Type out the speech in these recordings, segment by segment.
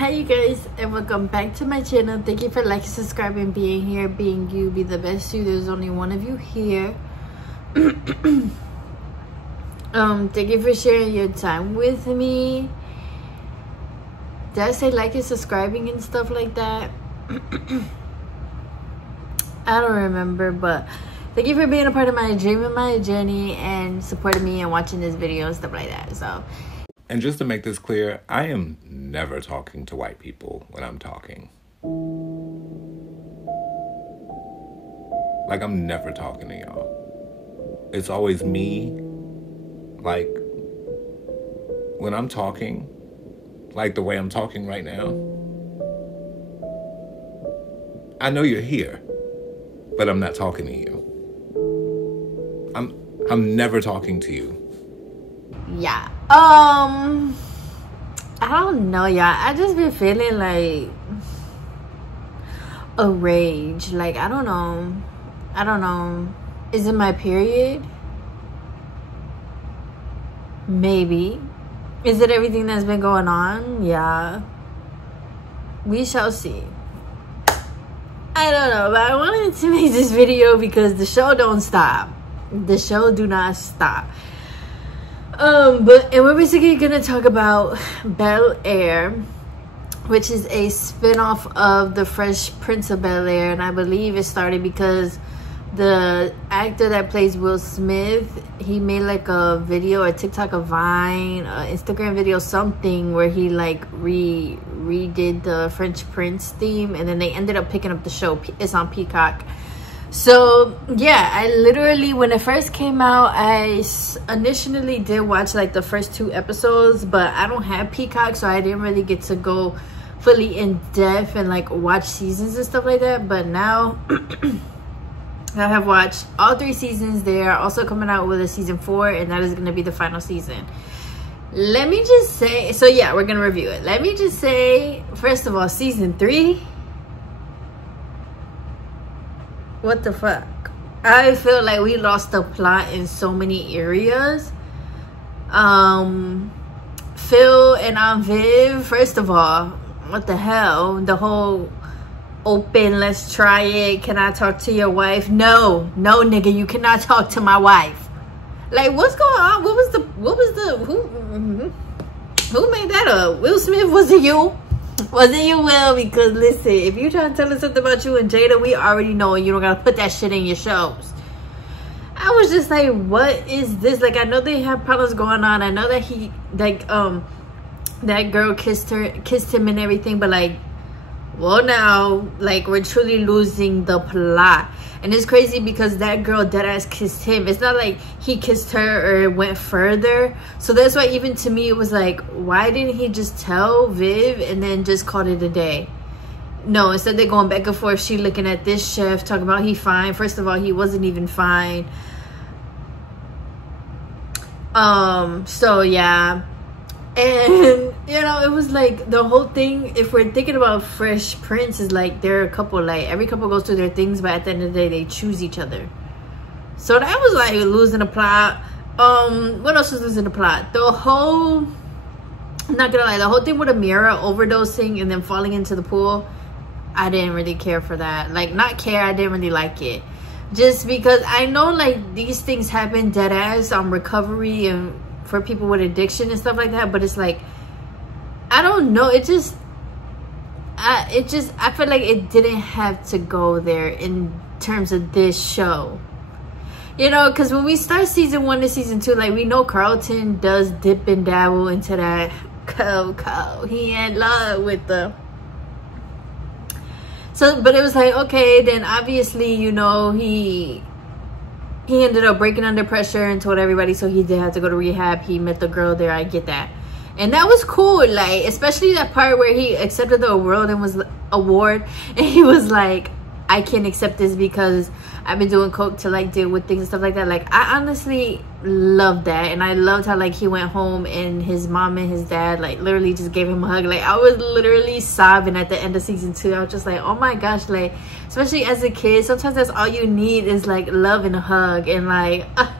Hi you guys, and welcome back to my channel. Thank you for liking, subscribing, being here, being you, be the best you. There's only one of you here. Thank you for sharing your time with me. Did I say liking, subscribing and stuff like that? I don't remember, but thank you for being a part of my dream and my journey and supporting me and watching this video and stuff like that. So, and just to make this clear, I am never talking to white people when I'm talking. Like, I'm never talking to y'all. It's always me. Like, when I'm talking, like the way I'm talking right now, I know you're here, but I'm not talking to you. I'm never talking to you. Yeah. I don't know, y'all. I just been feeling like a rage. Like, I don't know. Is it my period? Maybe. Is it everything that's been going on? Yeah. We shall see. I don't know, but I wanted to make this video because the show don't stop. The show do not stop. And we're basically gonna talk about Bel-Air, which is a spin-off of the Fresh Prince of Bel-Air, and I believe it started because the actor that plays Will Smith, he made like a video, a TikTok, a Vine, a Instagram video, something where he like redid the French Prince theme, and then they ended up picking up the show. It's on Peacock. So yeah, I literally, when it first came out, I initially did watch like the first 2 episodes, but I don't have Peacock, so I didn't really get to go fully in depth and like watch seasons and stuff like that. But now I have watched all 3 seasons. They are also coming out with a season 4, and that is going to be the final season. Let me just say, so yeah, we're going to review it. Let me just say, first of all, season 3, what the fuck? I feel like we lost the plot in so many areas. Phil and Viv, first of all, what the hell? The whole open, let's try it, can I talk to your wife? No nigga, you cannot talk to my wife. Like, what's going on? Who made that up? Will Smith? Was it you? Was it you, Will? Because listen, if you trying to tell us something about you and Jada, we already know, and you don't gotta put that shit in your shows. I was just like, what is this? Like, I know they have problems going on. I know that he, like, that girl kissed him and everything, but like, well, now, like, we're truly losing the plot. And it's crazy because that girl deadass kissed him. It's not like he kissed her or it went further. So that's why even to me it was like, why didn't he just tell Viv and then just called it a day? No, instead they're going back and forth. She looking at this chef talking about he fine. First of all, he wasn't even fine. So yeah. And you know, it was like the whole thing, if we're thinking about Fresh Prince, is like they're a couple, like every couple goes through their things, but at the end of the day they choose each other. So that was like losing the plot. What else was losing the plot? The whole, I'm not gonna lie, the whole thing with Amira overdosing and then falling into the pool, I didn't really care for that. Like, not care, I didn't really like it, just because I know like these things happen dead ass on recovery and for people with addiction and stuff like that, but it's like, I don't know, I feel like it didn't have to go there in terms of this show, you know, because when we start season 1 to season 2, like, we know Carlton does dip and dabble into that cocoa, he in love with the, so, but it was like, okay, then obviously, you know, he ended up breaking under pressure and told everybody, so he did have to go to rehab. He met the girl there, I get that, and that was cool. Like, especially that part where he accepted the award and he was like, I can't accept this because I've been doing coke to like deal with things and stuff like that. Like, I honestly loved that, and I loved how like he went home and his mom and his dad like literally just gave him a hug. Like, I was literally sobbing at the end of season 2. I was just like, oh my gosh, like, especially as a kid, sometimes that's all you need is like love and a hug, and like I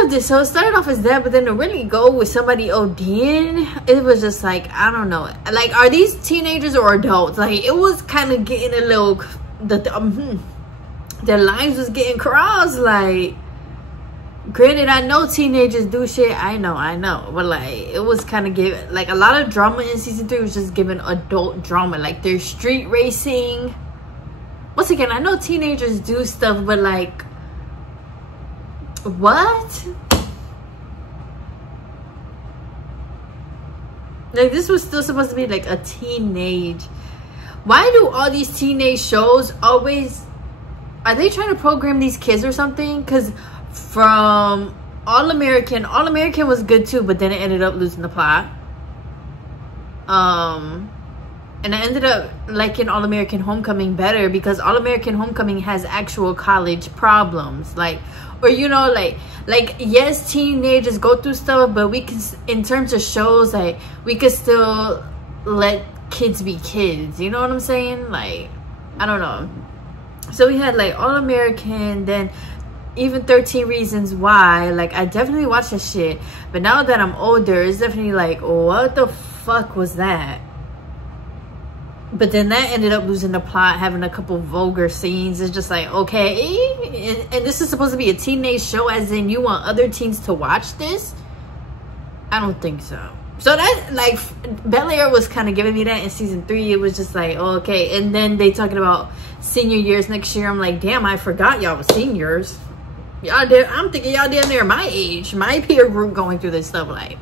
loved it. So it started off as that, but then to really go with somebody ODing, it was just like, I don't know. Like, are these teenagers or adults? Like, it was kind of getting a little, their lines was getting crossed. Like, granted, I know teenagers do shit. I know. But, like, it was kind of giving, like, a lot of drama in season 3 was just giving adult drama. Like, they're street racing. Once again, I know teenagers do stuff, but, like, what? Like, this was still supposed to be like a teenage. Why do all these teenage shows always, are they trying to program these kids or something? Because from All American was good too, but then it ended up losing the plot. And I ended up liking All American Homecoming better because All American Homecoming has actual college problems, like, or you know, like yes, teenagers go through stuff, but we can, in terms of shows, like, we could still let kids be kids. You know what I'm saying? Like, I don't know. So we had like All American, then even 13 Reasons Why. Like, I definitely watched that shit, but now that I'm older, it's definitely like, what the fuck was that? But then that ended up losing the plot, having a couple vulgar scenes. It's just like, okay, and this is supposed to be a teenage show, as in you want other teens to watch this? I don't think so. So that, like, Bel-Air was kind of giving me that in season 3. It was just like, oh, okay. And then they talking about senior years next year. I'm like, damn, I forgot y'all was seniors. Y'all did. I'm thinking y'all down there my age, my peer group, going through this stuff. Like,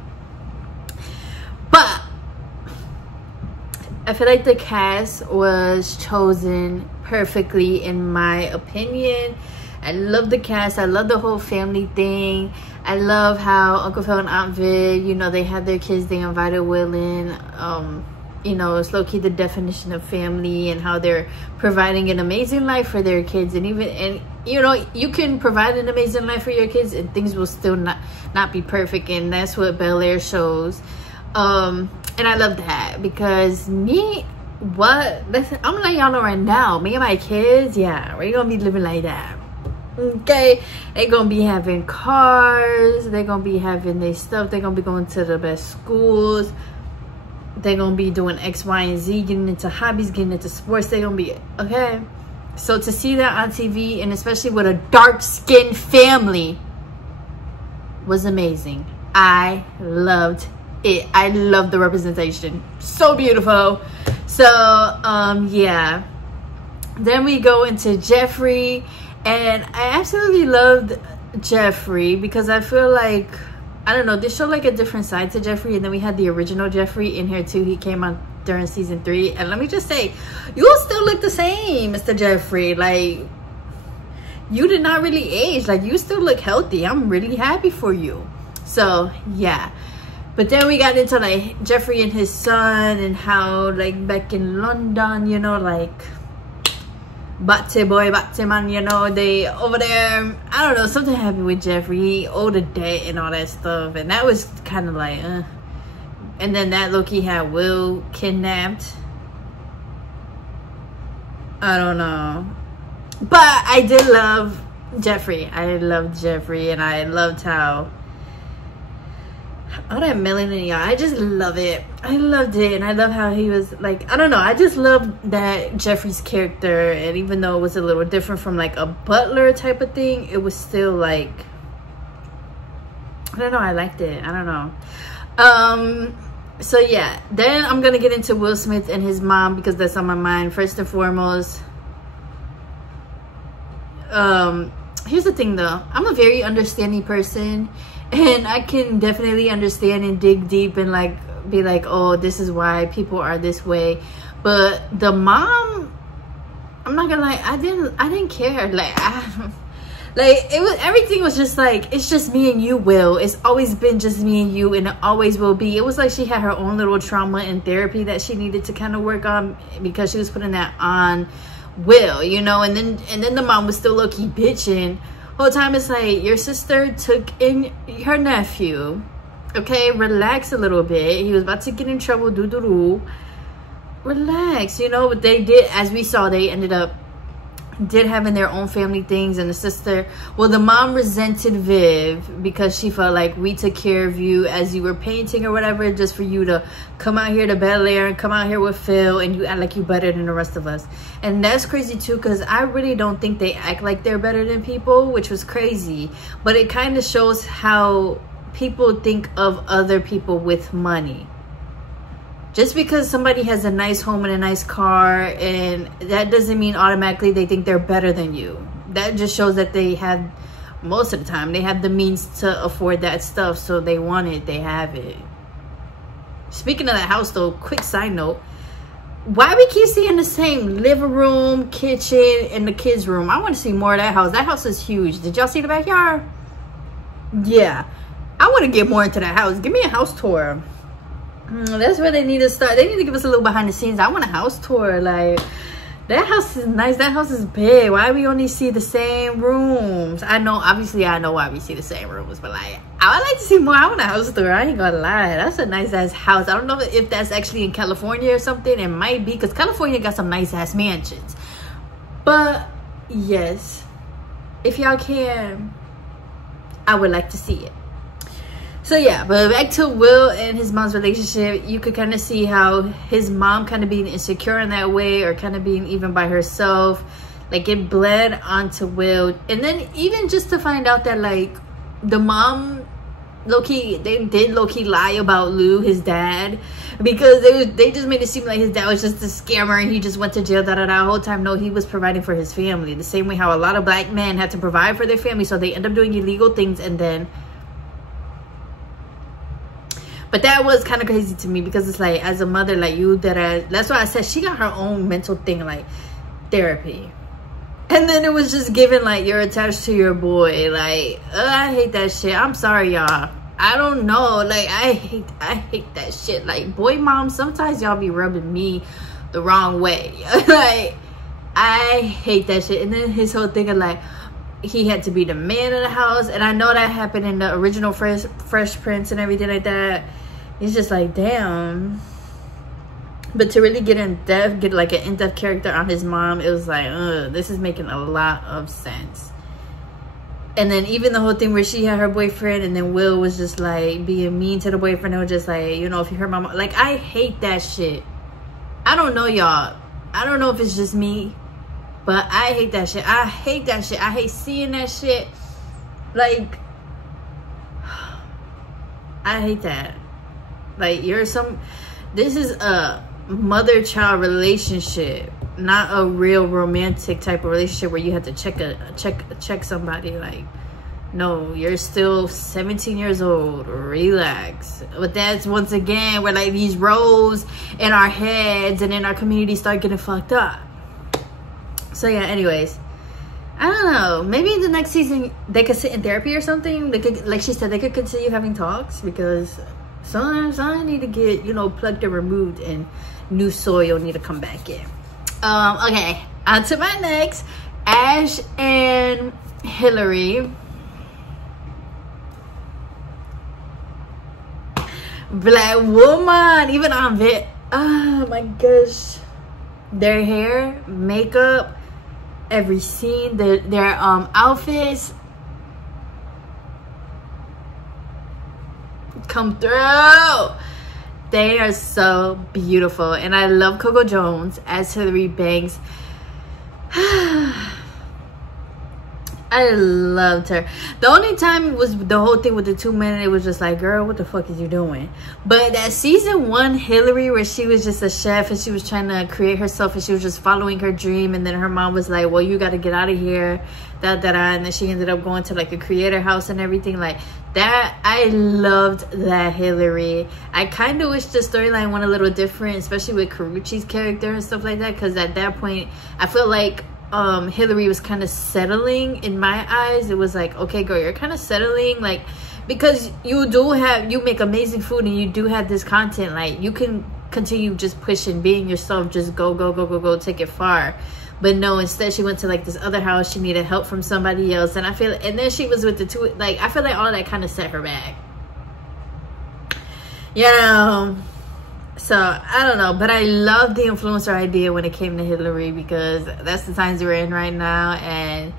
but I feel like the cast was chosen perfectly, in my opinion. I love the cast. I love the whole family thing. I love how Uncle Phil and Aunt Viv, you know, they had their kids. They invited Will in. You know, it's low-key the definition of family, and how they're providing an amazing life for their kids. And even, and you know, you can provide an amazing life for your kids and things will still not be perfect. And that's what Bel-Air shows. And I love that, because listen, I'm gonna let y'all know right now, me and my kids, yeah, we're gonna be living like that. Okay, they're gonna be having cars, they're gonna be having their stuff, they're gonna be going to the best schools, they're gonna be doing X, Y, and Z, getting into hobbies, getting into sports. They're gonna be okay. So to see that on TV, and especially with a dark-skinned family, was amazing. I loved it. I love the representation. So beautiful. So yeah, then we go into Jeffrey, and I absolutely loved Jeffrey because I feel like, I don't know, they show like a different side to Jeffrey. And then we had the original Jeffrey in here too. He came on during season 3, and let me just say, you still look the same, Mr. Jeffrey. Like, you did not really age. Like, you still look healthy. I'm really happy for you. So yeah. But then we got into like Jeffrey and his son, and how like back in London, you know, like Batte boy, Batte man, you know, they over there, I don't know, something happened with Jeffrey. He owed a debt and all that stuff, and that was kind of like and then that Loki had Will kidnapped. I don't know, but I did love Jeffrey. I loved Jeffrey, and I loved how all that melanin, y'all, I just love it. I loved it. And I love how he was like, I don't know, I just love that Jeffrey's character. And even though it was a little different from like a butler type of thing, it was still like, I don't know, I liked it. I don't know. So yeah, then I'm gonna get into Will Smith and his mom, because that's on my mind first and foremost. Here's the thing though, I'm a very understanding person, and I can definitely understand and dig deep and like be like, oh, this is why people are this way. But the mom, I'm not gonna lie, I didn't care. Like, it was, everything was just like, it's just me and you, Will. It's always been just me and you, and it always will be. It was like she had her own little trauma and therapy that she needed to kind of work on, because she was putting that on Will, you know. And then the mom was still low-key bitching whole time. It's like, your sister took in her nephew, okay, relax a little bit. He was about to get in trouble, relax, you know. But they did, as we saw, they ended up did having their own family things, and the sister, well, the mom resented Viv because she felt like we took care of you as you were painting or whatever, just for you to come out here to Bel Air and come out here with Phil and you act like you better than the rest of us. And that's crazy too, because I really don't think they act like they're better than people, which was crazy. But it kind of shows how people think of other people with money. Just because somebody has a nice home and a nice car, and that doesn't mean automatically they think they're better than you. That just shows that they have, most of the time, they have the means to afford that stuff. So they want it, they have it. Speaking of that house though, quick side note. Why we keep seeing the same living room, kitchen, and the kids' room? I want to see more of that house. That house is huge. Did y'all see the backyard? Yeah. I want to get more into that house. Give me a house tour. That's where they need to start. They need to give us a little behind the scenes. I want a house tour. Like, that house is nice. That house is big. Why we only see the same rooms? I know, obviously I know why we see the same rooms, but like, I would like to see more. I want a house tour. I ain't gonna lie. That's a nice ass house. I don't know if that's actually in California or something. It might be, because California got some nice ass mansions. But yes, if y'all can, I would like to see it. So yeah, but back to Will and his mom's relationship. You could kind of see how his mom kind of being insecure in that way, or kind of being even by herself. Like, it bled onto Will. And then even just to find out that like the mom, low-key, they did low-key lie about Lou, his dad, because they just made it seem like his dad was just a scammer and he just went to jail, the whole time. No, he was providing for his family, the same way how a lot of black men had to provide for their family, so they end up doing illegal things. And then, but that was kind of crazy to me, because it's like, as a mother, like, you that's why I said she got her own mental thing, like therapy. And then it was just given like, you're attached to your boy. Like, I hate that shit. I'm sorry, y'all. I don't know. Like, I hate that shit. Like, boy mom, sometimes y'all be rubbing me the wrong way. Like, I hate that shit. And then his whole thing of like, he had to be the man of the house. And I know that happened in the original Fresh Prince and everything like that. It's just like, damn. But to really get in depth, get like an in-depth character on his mom, it was like, this is making a lot of sense. And then even the whole thing where she had her boyfriend, and then Will was just like being mean to the boyfriend. It was just like, you know, if you heard my mom, like, I hate that shit. I don't know, y'all. I don't know if it's just me, but I hate that shit. I hate that shit. I hate seeing that shit. Like, I hate that. Like, this is a mother-child relationship, not a real romantic type of relationship where you have to check somebody. Like, no, you're still 17 years old. Relax. But that's, once again, where like these roles in our heads and in our community start getting fucked up. So yeah, anyways, I don't know, maybe in the next season they could sit in therapy or something. They could, like she said, they could continue having talks, because sometimes I need to get, you know, plugged and removed, and new soil need to come back in. Okay, on to my next. Ash and Hillary. Black woman, even on it. Oh my gosh, their hair, makeup, every scene, their outfits come through. They are so beautiful. And I love Coco Jones as Hillary Banks. I loved her. The only time was the whole thing with the 2 men. It was just like, girl, what the fuck is you doing? But that season 1 Hillary, where she was just a chef and she was trying to create herself and she was just following her dream, and then her mom was like, well, you got to get out of here, and then she ended up going to like a creator house and everything like that. I loved that Hillary. I kind of wish the storyline went a little different, especially with Karuchi's character and stuff like that, because at that point I feel like Hillary was kind of settling in my eyes. It was like, okay, girl, you're kind of settling, like, because you make amazing food and you do have this content, like, you can continue just pushing, being yourself, just go, take it far. But no, instead she went to like this other house. She needed help from somebody else, and and then she was with the two, like, I feel like all of that kind of set her back, you know. So I don't know, but I love the influencer idea when it came to Hillary, because that's the times we're in right now, and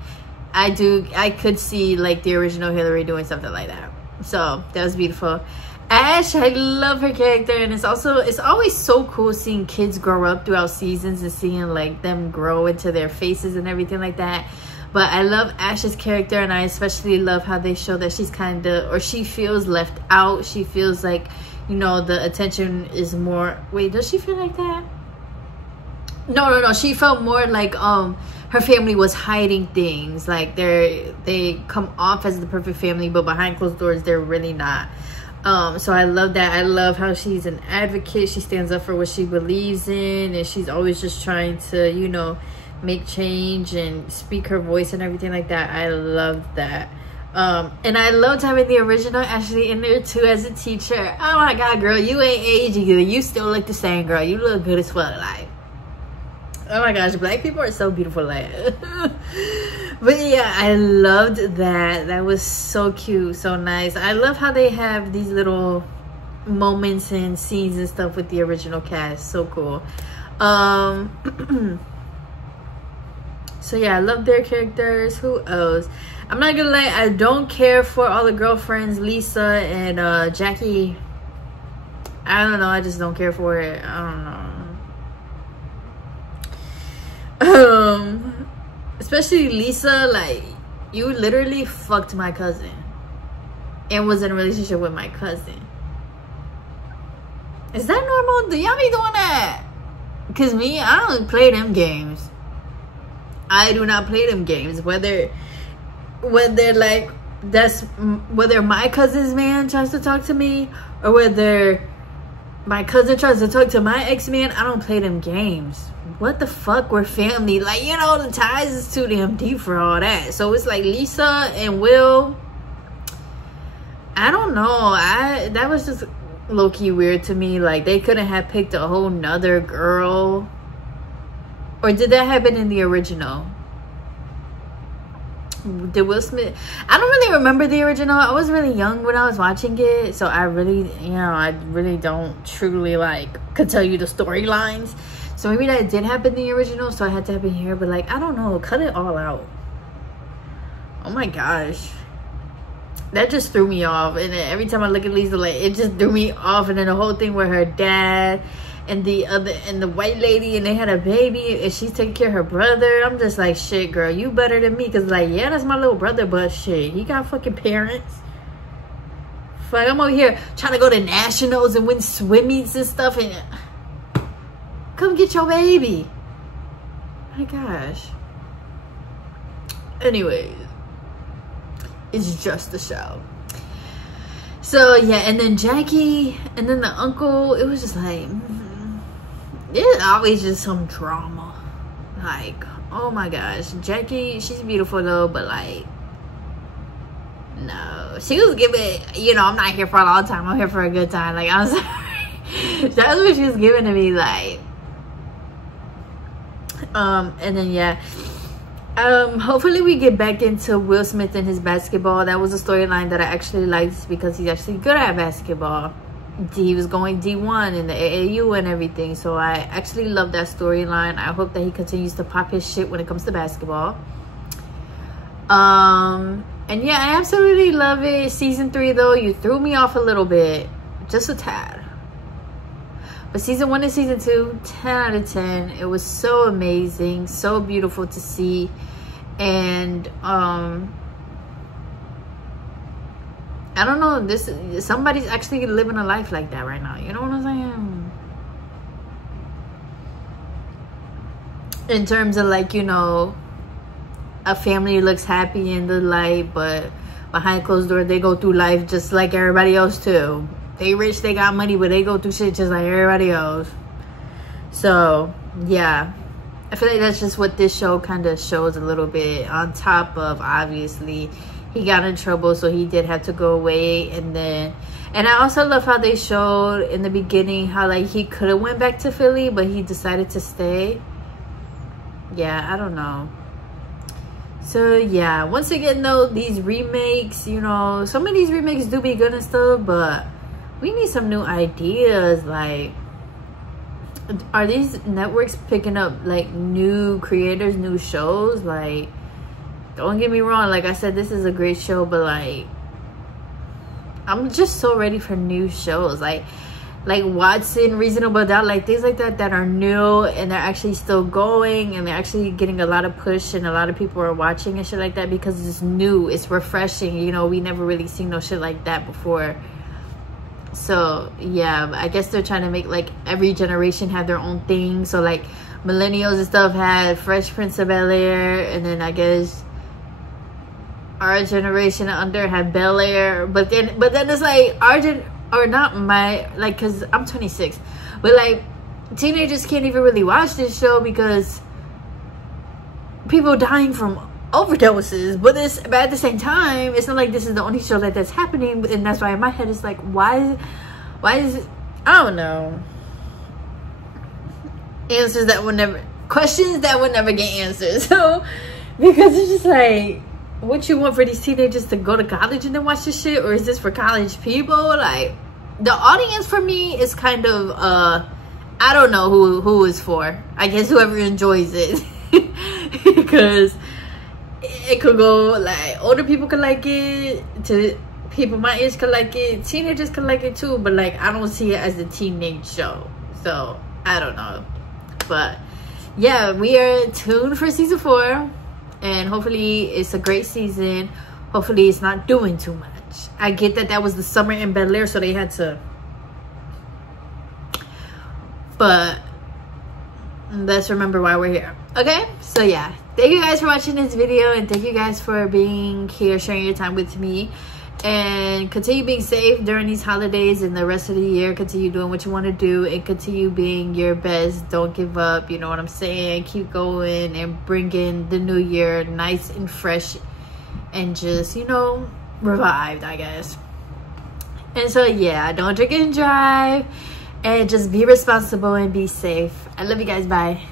I could see like the original Hillary doing something like that. So that was beautiful. Ash, I love her character, and it's always so cool seeing kids grow up throughout seasons and seeing like them grow into their faces and everything like that. But I love Ash's character, and I especially love how they show that she's kind of, or she feels left out. She feels like, you know, the attention is more, wait, does she feel like that? No, she felt more like her family was hiding things, like they come off as the perfect family, but behind closed doors they're really not. So I love that. I love how she's an advocate. She stands up for what she believes in, and she's always just trying to, you know, make change and speak her voice and everything like that. I love that. And I loved having the original Ashley in there too as a teacher. Oh my god, girl, you ain't aged either. You still look the same, girl. You look good as well. Like, oh my gosh, black people are so beautiful. Like but yeah, I loved that. That was so cute, so nice. I love how they have these little moments and scenes and stuff with the original cast. So cool. So yeah, I love their characters. Who else? I'm not gonna lie, I don't care for all the girlfriends, Lisa and Jackie. I don't know, I just don't care for it. I don't know. Especially Lisa, like, you literally fucked my cousin and was in a relationship with my cousin. Is that normal? Do y'all be doing that? Because me, I don't play them games. I do not play them games. Whether like, that's whether my cousin's man tries to talk to me or whether my cousin tries to talk to my ex-man, I don't play them games. What the fuck? We're family. Like, you know, the ties is too damn deep for all that. So it's like Lisa and Will, I don't know. That was just low-key weird to me. Like, they couldn't have picked a whole nother girl. Or did that happen in the original? Did Will Smith? I don't really remember the original. I was really young when I was watching it, so I really, you know, I really don't truly like could tell you the storylines. So maybe that did happen in the original, so I had to happen here. But like, I don't know, cut it all out. Oh my gosh, that just threw me off. And then every time I look at Lisa, like, it just threw me off. And then the whole thing with her dad and the white lady, and they had a baby, and she's taking care of her brother. I'm just like, shit, girl, you better than me. Because like, yeah, that's my little brother, but shit, he got fucking parents. Fuck, I'm over here trying to go to nationals and win swim meets and stuff, and come get your baby. My gosh. Anyways, it's just a show. So yeah, and then Jackie and then the uncle, it was just like, there's always just some drama. Like, oh my gosh, Jackie, she's beautiful though, but like, no, she was giving, you know, I'm not here for a long time, I'm here for a good time. Like, I'm sorry. That's what she was giving to me. Like, and then yeah, hopefully we get back into Will Smith and his basketball. That was a storyline that I actually liked because he's actually good at basketball. He was going D1 in the AAU and everything, so I actually love that storyline. I hope that he continues to pop his shit when it comes to basketball. And yeah, I absolutely love it. Season 3 though, you threw me off a little bit, just a tad. But season 1 and season 2, 10 out of 10. It was so amazing, so beautiful to see. And I don't know, somebody's actually living a life like that right now. You know what I'm saying? In terms of like, you know, a family looks happy in the light, but behind closed doors they go through life just like everybody else too. They rich, they got money, but they go through shit just like everybody else. So yeah, I feel like that's just what this show kind of shows a little bit, on top of obviously he got in trouble, so he did have to go away. And I also love how they showed in the beginning how like he could have went back to Philly, but he decided to stay. Yeah, I don't know. So yeah, once again though, these remakes, you know, some of these remakes do be good and stuff, but we need some new ideas. Like, are these networks picking up like new creators, new shows? Like, don't get me wrong, like I said, this is a great show, but like I'm just so ready for new shows, like Watson, Reasonable Doubt, like things like that are new and they're actually still going and they're actually getting a lot of push and a lot of people are watching and shit like that because it's new, it's refreshing, you know. We never really seen no shit like that before. So yeah, I guess they're trying to make like every generation have their own thing. So like millennials and stuff had Fresh Prince of Bel-Air, and then I guess our generation under had Bel-Air, but then it's like or not my, like, because I'm 26, but like teenagers can't even really watch this show because people dying from overdoses. But at the same time, it's not like this is the only show that's happening, and that's why in my head it's like, why is it, I don't know, questions that would never get answered. So because it's just like, what you want for these teenagers to go to college and then watch this shit, or is this for college people? Like, the audience for me is kind of I don't know who is for. I guess whoever enjoys it. Because it could go like, older people could like it, to people my age could like it, teenagers could like it too, but like I don't see it as a teenage show. So I don't know. But yeah, we are tuned for season 4. And hopefully it's a great season. Hopefully it's not doing too much. I get that was the summer in Bel-Air, so they had to. But let's remember why we're here. Okay? So yeah. Thank you guys for watching this video. And thank you guys for being here, sharing your time with me. And continue being safe during these holidays and the rest of the year. Continue doing what you want to do and continue being your best. Don't give up, you know what I'm saying? Keep going and bring in the new year nice and fresh and just, you know, revived, I guess. And so yeah, don't drink and drive and just be responsible and be safe. I love you guys. Bye.